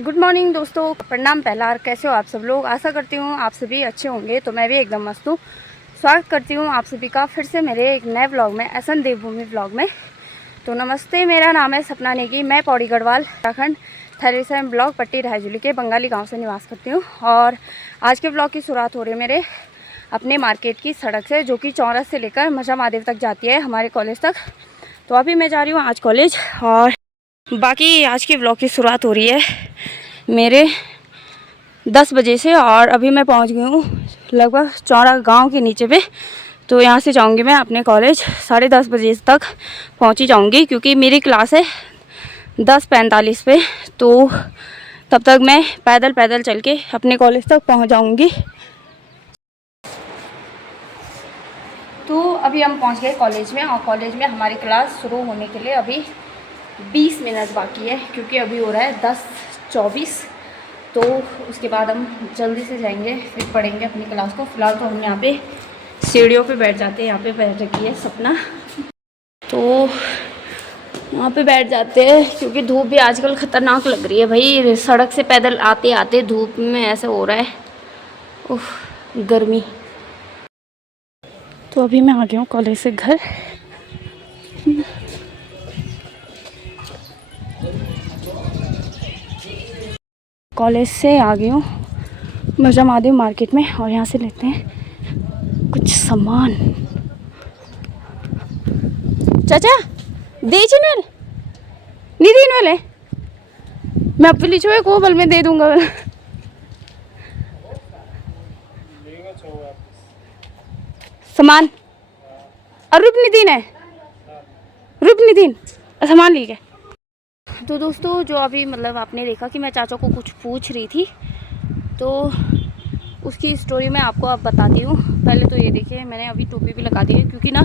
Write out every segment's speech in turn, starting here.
Good morning दोस्तों, प्रणाम। पहला कैसे हो आप सब लोग। आशा करती हूँ आप सभी अच्छे होंगे। तो मैं भी एकदम मस्त हूँ। स्वागत करती हूँ आप सभी का फिर से मेरे एक नए ब्लॉग में, एसन देवभूमि ब्लॉग में। तो नमस्ते, मेरा नाम है सपना नेगी। मैं पौड़ी गढ़वाल उत्तराखंड थरेसर ब्लॉक पट्टी रायजुली के बंगाली गाँव से निवास करती हूँ। और आज के ब्लॉग की शुरुआत हो रही है मेरे अपने मार्केट की सड़क से, जो कि चौरस से लेकर मजा महादेव तक जाती है, हमारे कॉलेज तक। तो अभी मैं जा रही हूँ आज कॉलेज, और बाकी आज की ब्लॉग की शुरुआत हो रही है मेरे 10 बजे से। और अभी मैं पहुंच गई हूँ लगभग चौरा गांव के नीचे पे। तो यहाँ से जाऊँगी मैं अपने कॉलेज 10:30 बजे तक पहुँची जाऊँगी, क्योंकि मेरी क्लास है 10:45 पे। तो तब तक मैं पैदल पैदल चल के अपने कॉलेज तक पहुँच जाऊँगी। तो अभी हम पहुँच गए कॉलेज में, और कॉलेज में हमारी क्लास शुरू होने के लिए अभी 20 मिनट बाकी है, क्योंकि अभी हो रहा है 10:24। तो उसके बाद हम जल्दी से जाएंगे, फिर पढ़ेंगे अपनी क्लास को। फिलहाल तो हम यहाँ पे सीढ़ियों पे बैठ जाते हैं। यहाँ पे बैठ रखी है सपना, तो यहाँ पे बैठ जाते हैं, क्योंकि धूप भी आजकल ख़तरनाक लग रही है भाई। सड़क से पैदल आते आते धूप में ऐसे हो रहा है, उफ गर्मी। तो अभी मैं आ गया हूँ कॉलेज से घर। कॉलेज से आ गई हूँ मजा महादेव मार्केट में, और यहाँ से लेते हैं कुछ सामान। चाचा दीजिए नल दीदी नल है, मैं अब लीचो को बल में दे दूंगा। सामान और रुपनीदीन है, रुपनीदीन सामान ली गए। तो दोस्तों, जो अभी मतलब आपने देखा कि मैं चाचा को कुछ पूछ रही थी, तो उसकी स्टोरी मैं आपको अब बताती हूँ। पहले तो ये देखिए, मैंने अभी टोपी भी लगा दी है, क्योंकि ना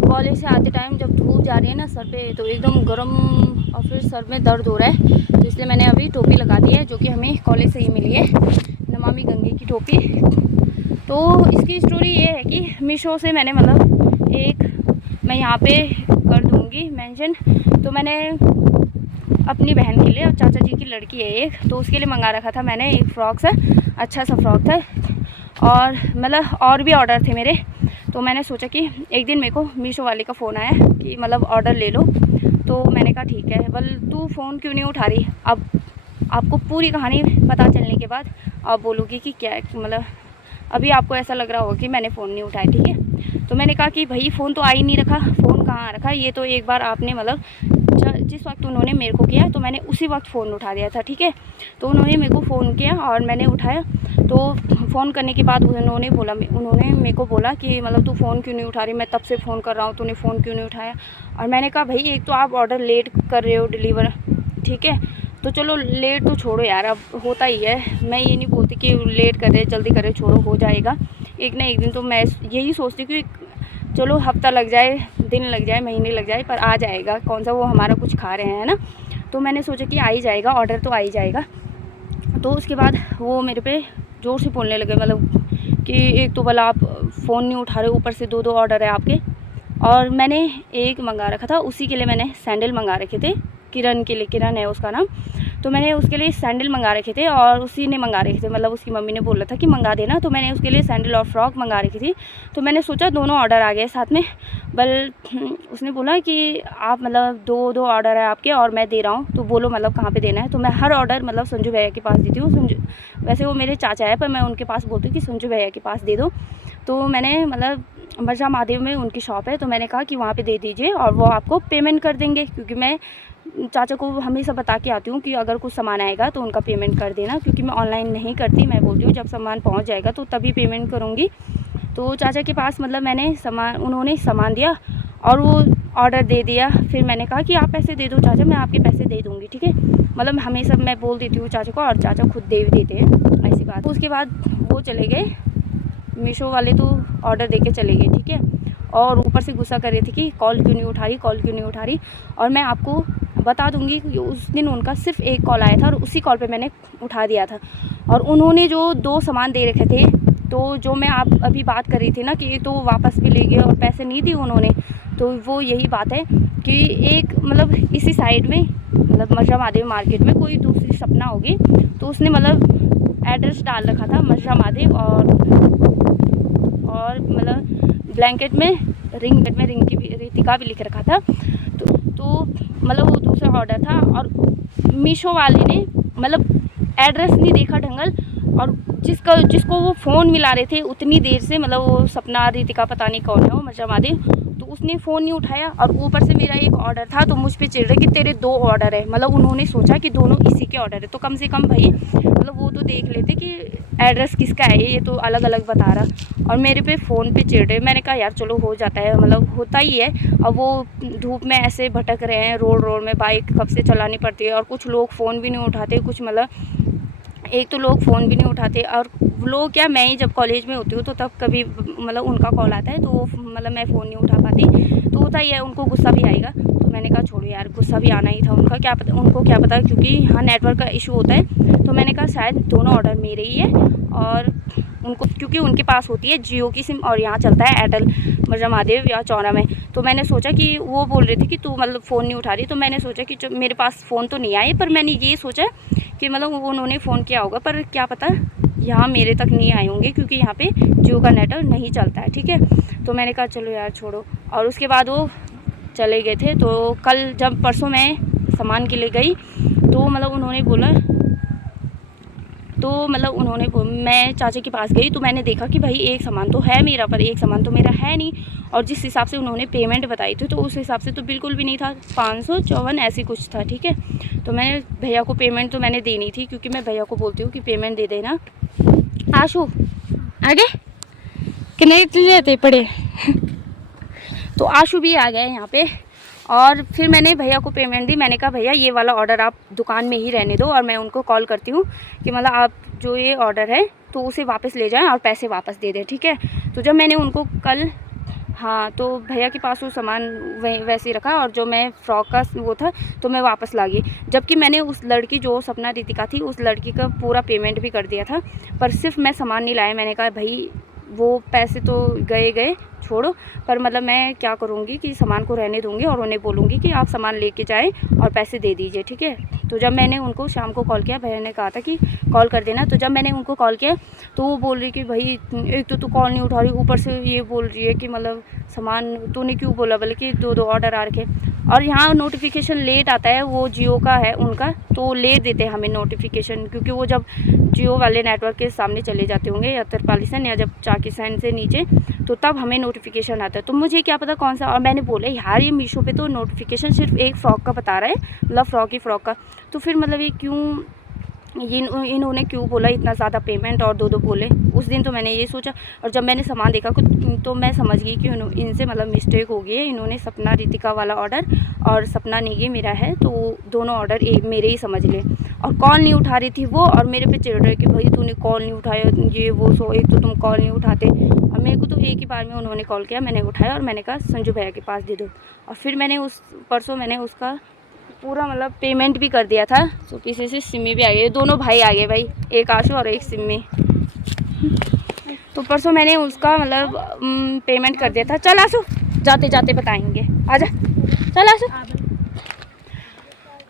कॉलेज से आते टाइम जब धूप जा रही है ना सर पे, तो एकदम गर्म और फिर सर में दर्द हो रहा है। तो इसलिए मैंने अभी टोपी लगा दी है, जो कि हमें कॉलेज से ही मिली है, नमामि गंगे की टोपी। तो इसकी स्टोरी ये है कि मीशो से मैंने मतलब मैं यहाँ पे कर दूँगी मेंशन। तो मैंने अपनी बहन के लिए, और चाचा जी की लड़की है एक, तो उसके लिए मंगा रखा था मैंने एक फ़्रॉक सा, अच्छा सा फ्रॉक था। और मतलब और भी ऑर्डर थे मेरे। तो मैंने सोचा कि एक दिन मेरे को मीशो वाले का फ़ोन आया कि मतलब ऑर्डर ले लो। तो मैंने कहा ठीक है, बल तू फ़ोन क्यों नहीं उठा रही। अब आपको पूरी कहानी पता चलने के बाद आप बोलोगी कि क्या मतलब अभी आपको ऐसा लग रहा होगा कि मैंने फ़ोन नहीं उठाया, ठीक है। तो मैंने कहा कि भाई फ़ोन तो आ ही नहीं रखा, फ़ोन कहाँ रखा। ये तो एक बार आपने मतलब जिस वक्त उन्होंने मेरे को किया, तो मैंने उसी वक्त फ़ोन उठा दिया था, ठीक है। तो उन्होंने मेरे को फ़ोन किया और मैंने उठाया। तो फ़ोन करने के बाद उन्होंने मेरे को बोला कि मतलब तू फ़ोन क्यों नहीं उठा रही, मैं तब से फ़ोन कर रहा हूँ, तूने फ़ोन क्यों नहीं उठाया। और मैंने कहा भाई, एक तो आप ऑर्डर लेट कर रहे हो डिलीवर, ठीक है। तो चलो लेट तो छोड़ो यार, अब होता ही है। मैं ये नहीं बोलती कि लेट करे, जल्दी करे, छोड़ो, हो जाएगा एक ना एक दिन। तो मैं यही सोचती हूँ कि चलो हफ्ता लग जाए, दिन लग जाए, महीने लग जाए, पर आ जाएगा। कौन सा वो हमारा कुछ खा रहे हैं ना। तो मैंने सोचा कि आ ही जाएगा, ऑर्डर तो आ ही जाएगा। तो उसके बाद वो मेरे पे ज़ोर से बोलने लगे, मतलब कि एक तो भला आप फ़ोन नहीं उठा रहे, ऊपर से 2 ऑर्डर है आपके। और मैंने एक मंगा रखा था, उसी के लिए मैंने सैंडल मंगा रखे थे, किरण के लिए, किरण है उसका नाम। तो मैंने उसके लिए सैंडल मंगा रखे थे, और उसी ने मंगा रखे थे, मतलब उसकी मम्मी ने बोला था कि मंगा देना। तो मैंने उसके लिए सैंडल और फ्रॉक मंगा रखी थी। तो मैंने सोचा दोनों ऑर्डर आ गए साथ में। बल उसने बोला कि आप मतलब 2 ऑर्डर है आपके, और मैं दे रहा हूँ, तो बोलो मतलब कहाँ पे देना है। तो मैं हर ऑर्डर मतलब संजू भैया के पास देती हूँ। वैसे वो मेरे चाचा है, पर मैं उनके पास बोलती हूँ कि संजू भैया के पास दे दो। तो मैंने मतलब मजा महादेव में उनकी शॉप है, तो मैंने कहा कि वहाँ पे दे दीजिए, और वो आपको पेमेंट कर देंगे। क्योंकि मैं चाचा को हमेशा बता के आती हूँ कि अगर कुछ सामान आएगा तो उनका पेमेंट कर देना, क्योंकि मैं ऑनलाइन नहीं करती। मैं बोलती हूँ जब सामान पहुँच जाएगा तो तभी पेमेंट करूँगी। तो चाचा के पास मतलब उन्होंने सामान दिया और वो ऑर्डर दे दिया। फिर मैंने कहा कि आप पैसे दे दो चाचा, मैं आपके पैसे दे दूँगी, ठीक है। मतलब हमेशा मैं बोल देती हूँ चाचा को, और चाचा खुद दे भी देते हैं, ऐसी बात। उसके बाद वो चले गए, मीशो वाले तो ऑर्डर दे के चले गए, ठीक है। और ऊपर से गुस्सा कर रही थी कि कॉल क्यों नहीं उठा रही, कॉल क्यों नहीं उठा रही। और मैं आपको बता दूंगी कि उस दिन उनका सिर्फ एक कॉल आया था, और उसी कॉल पे मैंने उठा दिया था। और उन्होंने जो 2 सामान दे रखे थे, तो जो मैं आप अभी बात कर रही थी ना कि तो वापस भी ले गए और पैसे नहीं दिए उन्होंने। तो वो यही बात है कि एक मतलब इसी साइड में मतलब मर्जा महादेव मार्केट में कोई दूसरी सपना होगी, तो उसने मतलब एड्रेस डाल रखा था मर्जा महादेव, और मतलब ब्लैंकेट में रिंग की भी रितिका भी लिख रखा था। तो मतलब वो दूसरा ऑर्डर था, और मीशो वाले ने मतलब एड्रेस नहीं देखा ढंगल, और जिसको वो फ़ोन मिला रहे थे उतनी देर से, मतलब वो सपना रितिका पता नहीं कौन है वो मर्जा महादेव, तो उसने फ़ोन नहीं उठाया। और ऊपर से मेरा एक ऑर्डर था, तो मुझ पे चिढ़ रहे कि तेरे 2 ऑर्डर है, मतलब उन्होंने सोचा कि दोनों इसी के ऑर्डर है, तो कम से कम भाई मतलब वो तो देख लेते कि एड्रेस किसका है, ये तो अलग अलग बता रहा, और मेरे पे फ़ोन पे चिढ़ रहे। मैंने कहा यार चलो हो जाता है, मतलब होता ही है। अब वो धूप में ऐसे भटक रहे हैं रोड में, बाइक कब से चलानी पड़ती है, और कुछ लोग फ़ोन भी नहीं उठाते, कुछ मतलब एक तो लोग फ़ोन भी नहीं उठाते, और लोग क्या, मैं ही जब कॉलेज में होती हूँ तो तब कभी मतलब उनका कॉल आता है, तो मतलब मैं फ़ोन नहीं उठा पाती, तो होता ही है, उनको गुस्सा भी आएगा। तो मैंने कहा छोड़ो यार, गुस्सा भी आना ही था, उनको क्या पता, क्योंकि यहाँ नेटवर्क का इशू होता है। तो मैंने कहा शायद दोनों ऑर्डर मेरे ही है, और उनको क्योंकि उनके पास होती है जियो की सिम, और यहाँ चलता है एयरटेल मर्जा महादेव या चौरा में। तो मैंने सोचा कि वो बोल रही थी कि तू मतलब फ़ोन नहीं उठा रही, तो मैंने सोचा कि मेरे पास फ़ोन तो नहीं आए, पर मैंने ये सोचा कि मतलब उन्होंने फ़ोन किया होगा, पर क्या पता यहाँ मेरे तक नहीं आए होंगे, क्योंकि यहाँ पे जियो का नेटवर्क नहीं चलता है, ठीक है। तो मैंने कहा चलो यार छोड़ो, और उसके बाद वो चले गए थे। तो कल जब परसों मैं सामान के लिए गई, तो मतलब उन्होंने बोला, मैं चाचा के पास गई, तो मैंने देखा कि भाई एक सामान तो है मेरा, पर एक सामान तो मेरा है नहीं, और जिस हिसाब से उन्होंने पेमेंट बताई थी तो उस हिसाब से तो बिल्कुल भी नहीं था, 554 ऐसे कुछ था, ठीक है। तो मैंने भैया को पेमेंट तो मैंने देनी थी, क्योंकि मैं भैया को बोलती हूँ कि पेमेंट दे देना। आशु आगे कनेक्ट लेते पड़े तो आशु भी आ गए यहाँ पे, और फिर मैंने भैया को पेमेंट दी। मैंने कहा भैया ये वाला ऑर्डर आप दुकान में ही रहने दो, और मैं उनको कॉल करती हूँ कि मतलब आप जो ये ऑर्डर है तो उसे वापस ले जाएं और पैसे वापस दे दें, ठीक है। तो जब मैंने उनको कल, हाँ, तो भैया के पास वो सामान वैसे ही रखा, और जो मैं फ्रॉक का वो था तो मैं वापस ला गई, जबकि मैंने उस लड़की जो सपना रितिका थी उस लड़की का पूरा पेमेंट भी कर दिया था, पर सिर्फ मैं सामान नहीं लाया। मैंने कहा भाई वो पैसे तो गए छोड़ो, पर मतलब मैं क्या करूँगी कि सामान को रहने दूँगी, और उन्हें बोलूँगी कि आप सामान लेके जाएं और पैसे दे दीजिए, ठीक है। तो जब मैंने उनको शाम को कॉल किया, भैया ने कहा था कि कॉल कर देना, तो जब मैंने उनको कॉल किया तो वो बोल रही कि भाई एक तो तू कॉल नहीं उठा रही, ऊपर से ये बोल रही है कि मतलब सामान तूने क्यों बोला, बल्कि 2 ऑर्डर आ रखे। और यहाँ नोटिफिकेशन लेट आता है, वो जियो का है उनका, तो लेट देते हैं हमें नोटिफिकेशन, क्योंकि वो जब जियो वाले नेटवर्क के सामने चले जाते होंगे, या तिरपालीसन या जब चाकीसन से नीचे, तो तब हमें नोटिफिकेशन आता है। तो मुझे क्या पता कौन सा, और मैंने बोला यार ये मीशो पे तो नोटिफिकेशन सिर्फ एक फ़्रॉक का बता रहा है, मतलब फ्रॉक का, तो फिर मतलब ये क्यों, इन्होंने क्यों बोला इतना ज़्यादा पेमेंट और 2 बोले। उस दिन तो मैंने ये सोचा, और जब मैंने सामान देखा तो मैं समझ गई कि इनसे मतलब मिस्टेक हो गई है। इन्होंने सपना रितिका वाला ऑर्डर और सपना नेगी मेरा है, तो दोनों ऑर्डर एक मेरे ही समझ ले। और कॉल नहीं उठा रही थी वो, और मेरे पे चिढ़ रहे कि भाई तूने कॉल नहीं उठाया, ये वो सो, एक तो तुम कॉल नहीं उठाते। और मेरे को तो एक ही बार में उन्होंने कॉल किया, मैंने उठाया और मैंने कहा संजू भैया के पास दे दो। और फिर मैंने परसों मैंने उसका पूरा मतलब पेमेंट भी कर दिया था। तो किसी से सिमी भी आ गई, दोनों भाई आ गए भाई, एक आशु और एक सिमी। तो परसों मैंने उसका मतलब पेमेंट कर दिया था। चल आशु, जाते जाते बताएंगे, आजा चल आशु।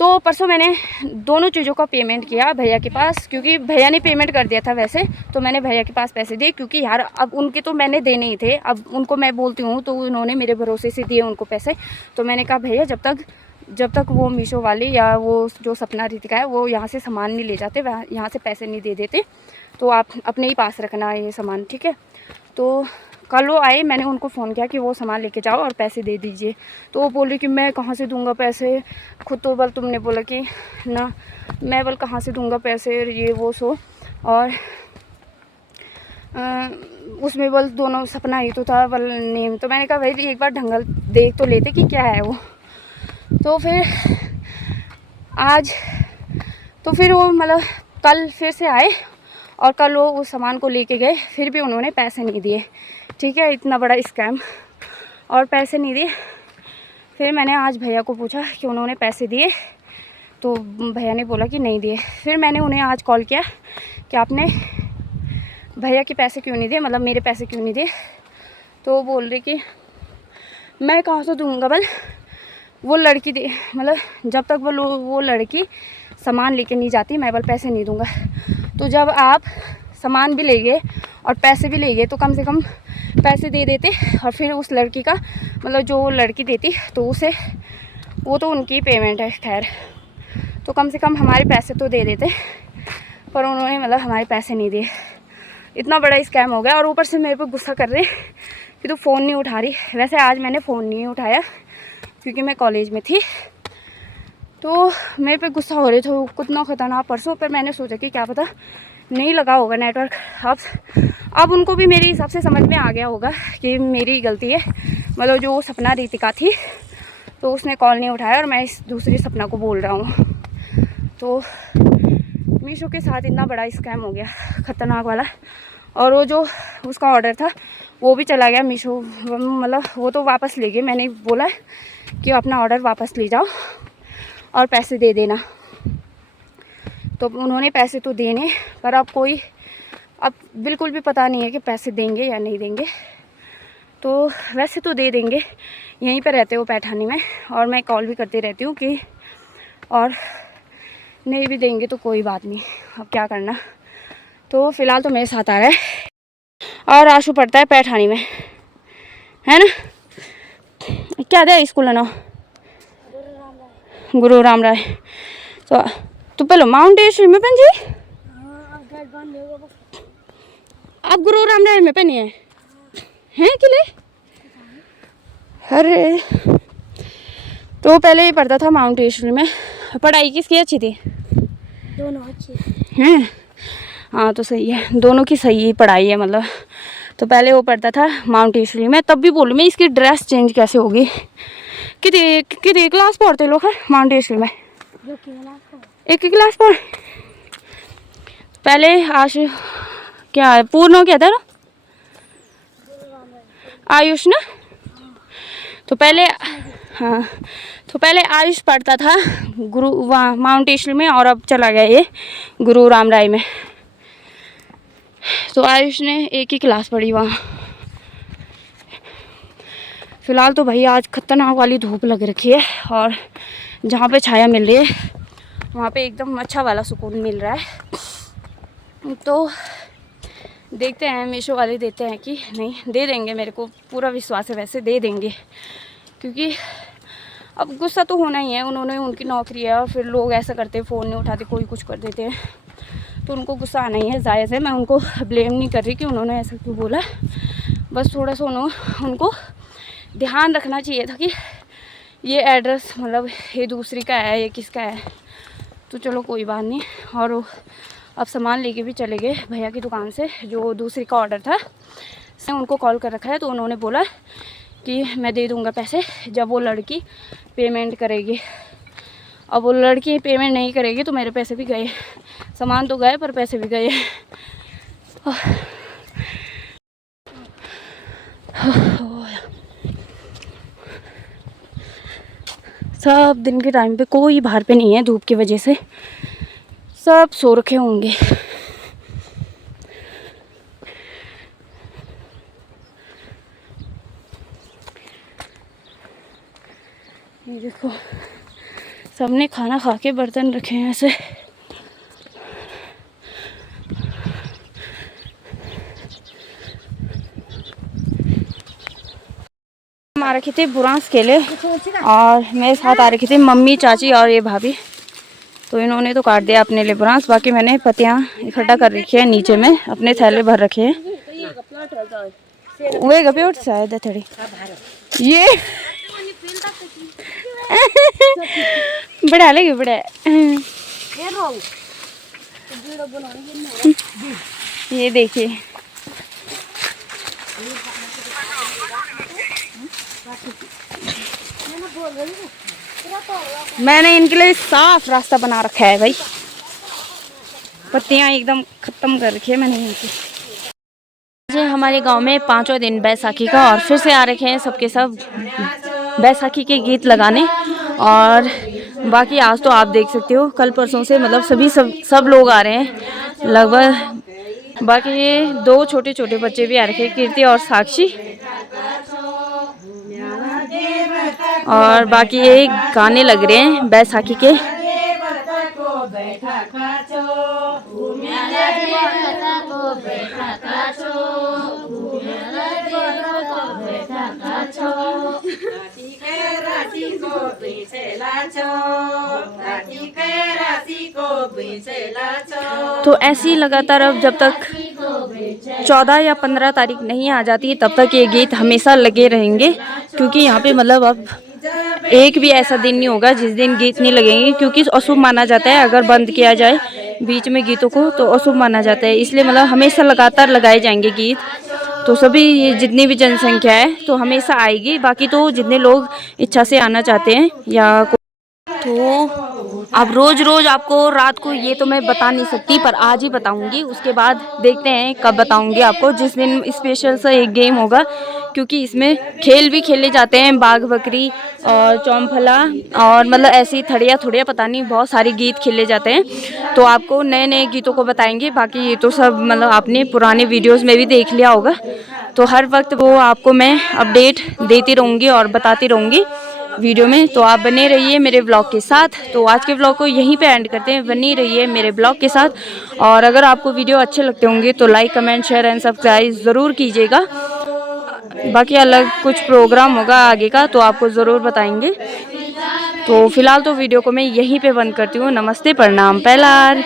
तो परसों मैंने दोनों चीज़ों का पेमेंट किया भैया के पास, क्योंकि भैया ने पेमेंट कर दिया था वैसे, तो मैंने भैया के पास पैसे दिए, क्योंकि यार अब उनके तो मैंने देने ही थे, अब उनको मैं बोलती हूँ तो उन्होंने मेरे भरोसे से दिए उनको पैसे। तो मैंने कहा भैया जब तक वो मीशो वाले या वो जो सपना रितिका है वो यहाँ से सामान नहीं ले जाते, वह यहाँ से पैसे नहीं दे देते, तो आप अपने ही पास रखना ये सामान, ठीक है। तो कल वो आए, मैंने उनको फ़ोन किया कि वो सामान लेके जाओ और पैसे दे दीजिए। तो वो बोली कि मैं कहाँ से दूंगा पैसे, खुद तो बल तुमने बोला कि ना, मैं बल कहाँ से दूंगा पैसे, ये वो सो। और उसमें बल दोनों सपना ही तो था बल नेम। तो मैंने कहा भाई एक बार ढंगल देख तो लेते कि क्या है वो। तो फिर आज तो फिर वो मतलब कल फिर से आए, और कल वो उस सामान को लेके गए, फिर भी उन्होंने पैसे नहीं दिए, ठीक है। इतना बड़ा स्कैम, और पैसे नहीं दिए। फिर मैंने आज भैया को पूछा कि उन्होंने पैसे दिए, तो भैया ने बोला कि नहीं दिए। फिर मैंने उन्हें आज कॉल किया कि आपने भैया के पैसे क्यों नहीं दिए, मतलब मेरे पैसे क्यों नहीं दिए। तो वो बोल रही कि मैं कहाँ से दूँगा बल, वो लड़की मतलब जब तक वो लड़की सामान लेके नहीं जाती मैं बोल पैसे नहीं दूंगा। तो जब आप सामान भी ले गए और पैसे भी ले गए तो कम से कम पैसे दे देते और फिर उस लड़की का मतलब जो लड़की देती तो उसे वो तो उनकी पेमेंट है खैर, तो कम से कम हमारे पैसे तो दे देते। पर उन्होंने मतलब हमारे पैसे नहीं दिए। इतना बड़ा स्कैम हो गया और ऊपर से मेरे पे गुस्सा कर रहे कि तू फ़ोन नहीं उठा रही। वैसे आज मैंने फ़ोन नहीं उठाया क्योंकि मैं कॉलेज में थी, तो मेरे पे गुस्सा हो रहे थे कितना ख़तरनाक परसों। पर मैंने सोचा कि क्या पता नहीं लगा होगा नेटवर्क। अब उनको भी मेरे हिसाब से समझ में आ गया होगा कि मेरी गलती है। मतलब जो सपना रितिका थी तो उसने कॉल नहीं उठाया और मैं इस दूसरी सपना को बोल रहा हूँ। तो मीशो के साथ इतना बड़ा स्कैम हो गया ख़तरनाक वाला। और वो जो उसका ऑर्डर था वो भी चला गया मीशो, मतलब वो तो वापस ले गए। मैंने बोला कि अपना ऑर्डर वापस ले जाओ और पैसे दे देना, तो उन्होंने पैसे तो देने पर अब बिल्कुल भी पता नहीं है कि पैसे देंगे या नहीं देंगे। तो वैसे तो दे देंगे, यहीं पर रहते हो पैठानी में और मैं कॉल भी करती रहती हूँ कि और नहीं भी देंगे तो कोई बात नहीं, अब क्या करना। तो फ़िलहाल तो मेरे साथ आ रहा है और आशु पढ़ता है पैठानी में, है ना। क्या दे स्कूल ना गुरु राम राय। तो पहले माउंट एशरी में पहन जी, अब गुरु राम राय में पहनी है किले। अरे तो पहले ही पढ़ता था माउंट एशरी में। पढ़ाई किसकी अच्छी थी? दोनों अच्छी हैं। हाँ तो सही है, दोनों की सही पढ़ाई है मतलब। तो पहले वो पढ़ता था माउंट एशरी में। तब भी बोलूँ मैं इसकी ड्रेस चेंज कैसे होगी। कितनी क्लास पढ़ते लोग माउंट एशरी में? एक ही क्लास पढ़। पहले क्या पूर्ण क्या था ना, आयुष ना। तो पहले हाँ, तो पहले आयुष पढ़ता था वहाँ माउंट एशरी में और अब चला गया ये गुरु राम राय में। तो आयुष ने एक ही क्लास पढ़ी वहाँ। फ़िलहाल तो भाई आज खतरनाक वाली धूप लग रखी है और जहाँ पे छाया मिल रही है वहाँ पे एकदम अच्छा वाला सुकून मिल रहा है। तो देखते हैं मीशो वाले देते हैं कि नहीं। दे देंगे, मेरे को पूरा विश्वास है वैसे दे देंगे, क्योंकि अब गुस्सा तो होना ही है। उन्होंने उनकी नौकरी है और फिर लोग ऐसा करते हैं, फ़ोन नहीं उठाते, कोई कुछ कर देते हैं, तो उनको गुस्सा आना ही है, जायज़ है। मैं उनको ब्लेम नहीं कर रही कि उन्होंने ऐसा क्यों बोला। बस थोड़ा सा उनको ध्यान रखना चाहिए था कि ये एड्रेस मतलब ये दूसरी का है, ये किसका है। तो चलो कोई बात नहीं। और अब सामान लेके भी चले गए भैया की दुकान से, जो दूसरी का ऑर्डर था। मैं उनको कॉल कर रखा है तो उन्होंने बोला कि मैं दे दूँगा पैसे जब वो लड़की पेमेंट करेगी। अब वो लड़की पेमेंट नहीं करेगी तो मेरे पैसे भी गए, सामान तो गए पर पैसे भी गए। सब दिन के टाइम पे कोई बाहर पे नहीं है, धूप की वजह से सब सो रखे होंगे। ये देखो सबने खाना खा के बर्तन रखे हैं ऐसे। हम आ रखे थे बुरांस केले और मेरे साथ आ रखी थी मम्मी, चाची और ये भाभी। तो इन्होंने तो काट दिया अपने लिए बुरांस, बाकी मैंने पत्तियाँ इकट्ठा कर रखी है नीचे में, अपने थैले भर रखे हैं। वे गपे उठ शायद थोड़ी ये बड़ा लगे बड़ा। ये देखिए मैंने इनके लिए साफ रास्ता बना रखा है भाई। पत्तियां एकदम खत्म कर रखी है मैंने इनकी। हमारे गांव में 5वां दिन बैसाखी का और फिर से आ रखे हैं सबके सब बैसाखी के गीत लगाने। और बाकी आज तो आप देख सकते हो कल परसों से मतलब सब लोग आ रहे हैं लगभग। बाकी ये 2 छोटे छोटे बच्चे भी आ रखे हैं, कीर्ति और साक्षी। और बाकी ये गाने लग रहे हैं बैसाखी के। तो ऐसे ही लगातार अब जब तक 14 या 15 तारीख नहीं आ जाती तब तक ये गीत हमेशा लगे रहेंगे, क्योंकि यहाँ पे मतलब अब एक भी ऐसा दिन नहीं होगा जिस दिन गीत नहीं लगेंगे, क्योंकि अशुभ माना जाता है अगर बंद किया जाए बीच में गीतों को तो अशुभ माना जाता है। इसलिए मतलब हमेशा लगातार लगाए जाएंगे गीत। तो सभी जितनी भी जनसंख्या है तो हमेशा आएगी। बाकी तो जितने लोग इच्छा से आना चाहते हैं या तो अब रोज़ रोज़ आपको रात को ये तो मैं बता नहीं सकती, पर आज ही बताऊंगी। उसके बाद देखते हैं कब बताऊंगी आपको, जिस दिन स्पेशल सा एक गेम होगा, क्योंकि इसमें खेल भी खेले जाते हैं, बाघ बकरी और चौमफला और मतलब ऐसे ही थड़िया थोड़िया पता नहीं बहुत सारे गीत खेले जाते हैं। तो आपको नए नए गीतों को बताएंगे। बाकी ये तो सब मतलब आपने पुराने वीडियोज़ में भी देख लिया होगा, तो हर वक्त वो आपको मैं अपडेट देती रहूँगी और बताती रहूँगी वीडियो में। तो आप बने रहिए मेरे ब्लॉग के साथ। तो आज के ब्लॉग को यहीं पे एंड करते हैं, बनी रहिए मेरे ब्लॉग के साथ। और अगर आपको वीडियो अच्छे लगते होंगे तो like comment share and subscribe ज़रूर कीजिएगा। बाकी अलग कुछ प्रोग्राम होगा आगे का तो आपको ज़रूर बताएंगे। तो फिलहाल तो वीडियो को मैं यहीं पे बंद करती हूँ। नमस्ते, प्रणाम, पहलार।